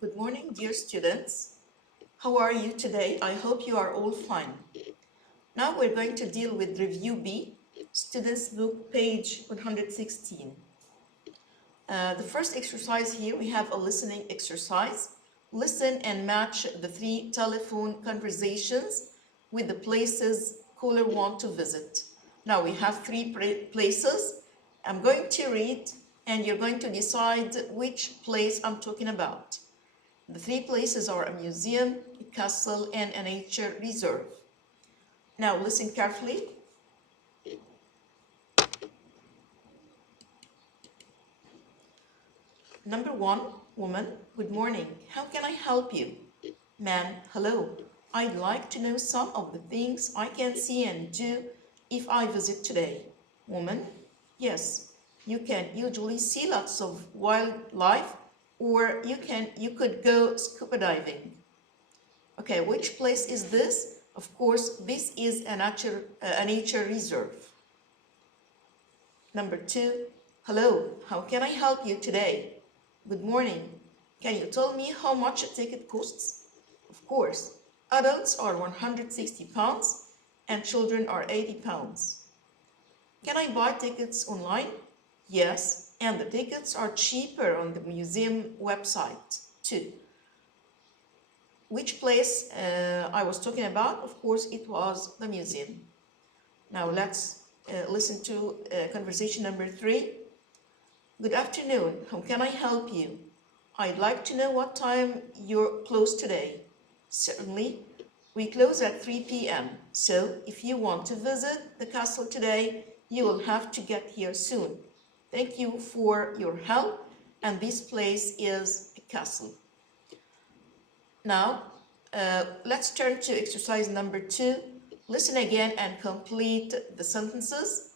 Good morning, dear students. How are you today? I hope you are all fine. Now we're going to deal with Review B, Students Book, page 116. The first exercise here, we have a listening exercise. Listen and match the 3 telephone conversations with the places caller want to visit. Now we have 3 places. I'm going to read and you're going to decide which place I'm talking about. The 3 places are a museum, a castle, and a nature reserve. Now listen carefully. Number 1, woman, good morning. How can I help you? Man, hello. I'd like to know some of the things I can see and do if I visit today. Woman, yes, you can usually see lots of wildlife, or you could go scuba diving. Okay, which place is this? Of course, this is a nature reserve. Number 2, hello, how can I help you today? Good morning. Can you tell me how much a ticket costs? Of course, adults are 160 pounds and children are 80 pounds. Can I buy tickets online? Yes, and the tickets are cheaper on the museum website too. Which place I was talking about? Of course, it was the museum. Now let's listen to conversation number 3. Good afternoon. How can I help you? I'd like to know what time you're closed today. Certainly. We close at 3 p.m. So if you want to visit the castle today, you will have to get here soon. Thank you for your help, and this place is a castle. Now, let's turn to exercise number 2. Listen again and complete the sentences.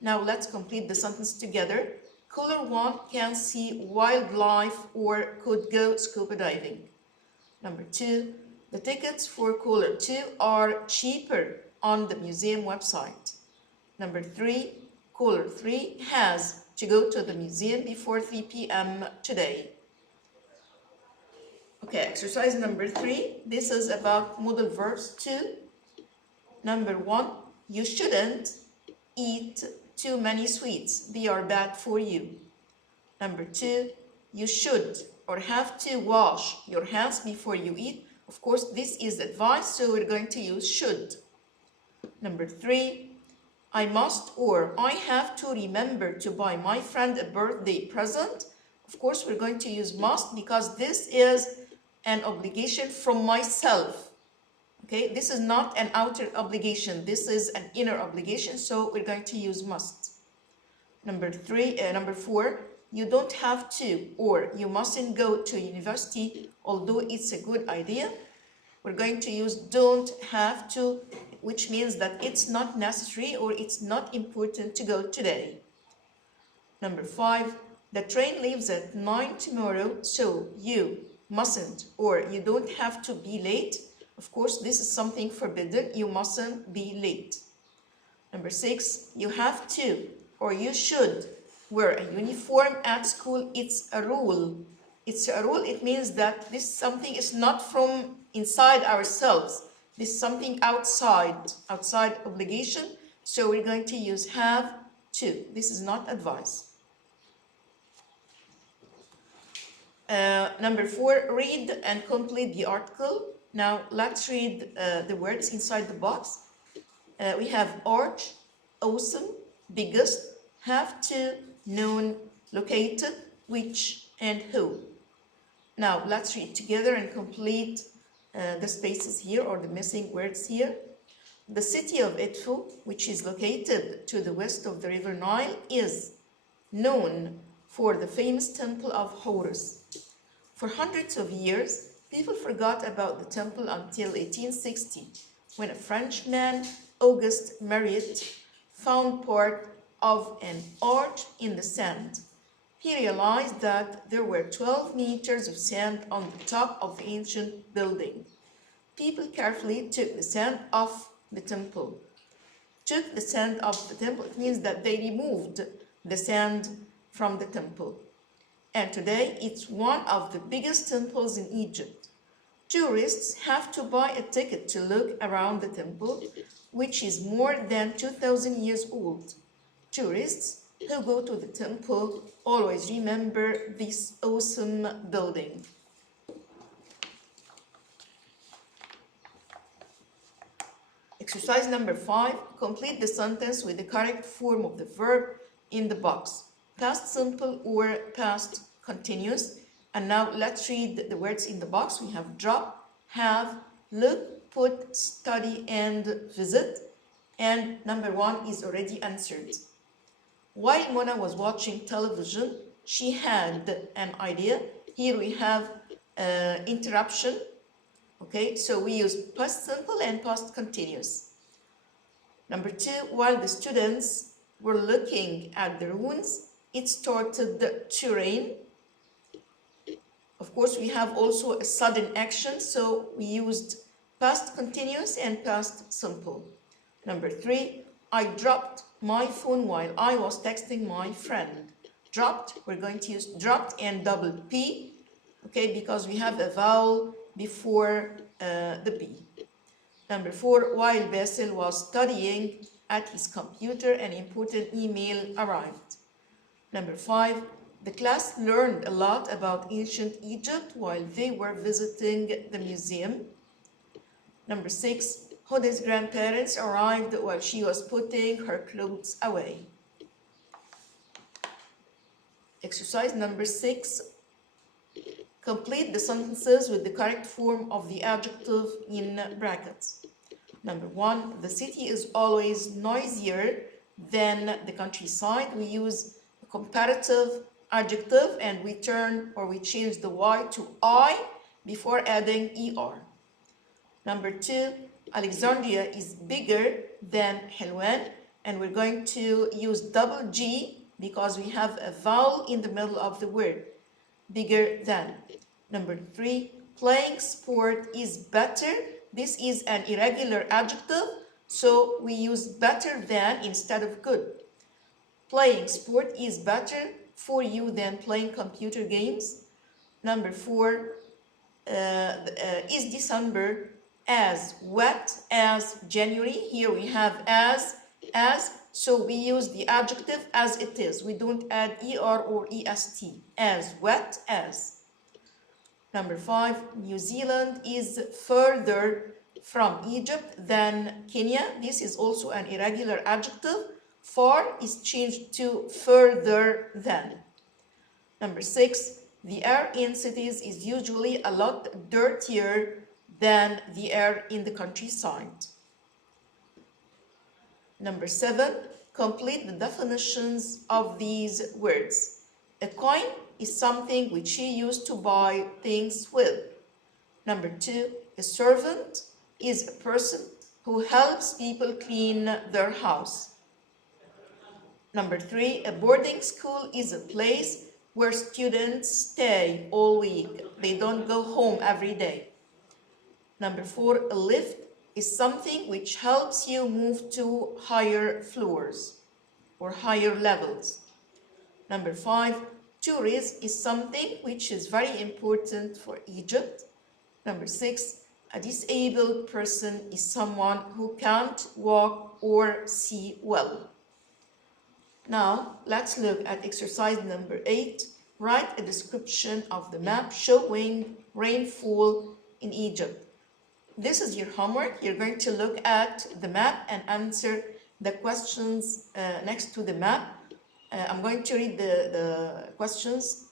Now let's complete the sentence together. Caller 1 can see wildlife or could go scuba diving. Number 2, the tickets for caller 2 are cheaper on the museum website. Number 3, caller 3 has to go to the museum before 3 p.m. today. Okay, exercise number 3. This is about modal verbs 2. Number 1, you shouldn't eat too many sweets. They are bad for you. Number 2, you should or have to wash your hands before you eat. Of course, this is advice, so we're going to use should. Number 3, I must or I have to remember to buy my friend a birthday present. Of course, we're going to use must because this is an obligation from myself. Okay, this is not an outer obligation. This is an inner obligation, so we're going to use must. Number 4, you don't have to or you mustn't go to university, although it's a good idea. We're going to use don't have to, which means that it's not necessary or it's not important to go today. Number 5, the train leaves at 9 tomorrow, so you mustn't or you don't have to be late. Of course, this is something forbidden. You mustn't be late. Number 6, you have to or you should wear a uniform at school. It's a rule. It's a rule. It means that this something is not from inside ourselves. This is something outside obligation. So we're going to use have to. This is not advice. Number 4, read and complete the article. Now let's read the words inside the box. We have arch, awesome, biggest, have to, known, located, which, and who. Now let's read together and complete the spaces here or the missing words here. The city of Edfu, which is located to the west of the river Nile, is known for the famous temple of Horus. For hundreds of years, people forgot about the temple until 1860, when a Frenchman, Auguste Mariette, found part of an arch in the sand. He realized that there were 12 meters of sand on the top of the ancient building. People carefully took the sand off the temple. It means that they removed the sand from the temple. and today it's one of the biggest temples in Egypt. Tourists have to buy a ticket to look around the temple, which is more than 2,000 years old. Tourists who go to the temple always remember this awesome building. Exercise number 5. Complete the sentence with the correct form of the verb in the box. Past simple or past continuous. And now let's read the words in the box. We have drop, have, look, put, study, and visit. And number 1 is already answered. While Mona was watching television, she had an idea. Here we have interruption. Okay, so we use past simple and past continuous. Number 2, while the students were looking at the ruins, it started to rain. Of course, we have also a sudden action, so we used past continuous and past simple. Number 3, I dropped my phone while I was texting my friend. Dropped, we're going to use dropped and double P, okay, because we have a vowel before the P. Number 4, while Basil was studying at his computer, an important email arrived. Number 5, the class learned a lot about ancient Egypt while they were visiting the museum. Number 6, Huda's grandparents arrived while she was putting her clothes away. Exercise number 6. Complete the sentences with the correct form of the adjective in brackets. Number 1, the city is always noisier than the countryside. We use a comparative adjective and we change the Y to I before adding ER. Number 2, Alexandria is bigger than Helwan, and we're going to use double G because we have a vowel in the middle of the word, bigger than. Number 3, playing sport is better. This is an irregular adjective, so we use better than instead of good. Playing sport is better for you than playing computer games. Number 4, is December as wet as January? Here we have as, so we use the adjective as it is. We don't add ER or EST. As wet as. Number 5, New Zealand is further from Egypt than Kenya. This is also an irregular adjective. Far is changed to further than. Number 6, the air in cities is usually a lot dirtier than the air in the countryside. Number 7, complete the definitions of these words. A coin is something which you use to buy things with. Number 2, a servant is a person who helps people clean their house. Number 3, a boarding school is a place where students stay all week. They don't go home every day. Number 4, a lift is something which helps you move to higher floors or higher levels. Number 5, tourism is something which is very important for Egypt. Number 6, a disabled person is someone who can't walk or see well. Now, let's look at exercise number 8. Write a description of the map showing rainfall in Egypt. This is your homework. You're going to look at the map and answer the questions next to the map. I'm going to read the questions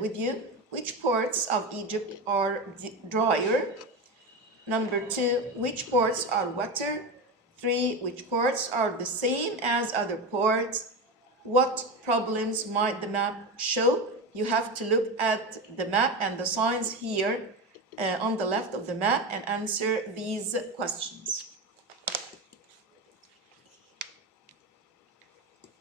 with you. Which parts of Egypt are drier? Number 2, which parts are wetter? 3, which parts are the same as other parts? What problems might the map show? You have to look at the map and the signs here on the left of the map and answer these questions.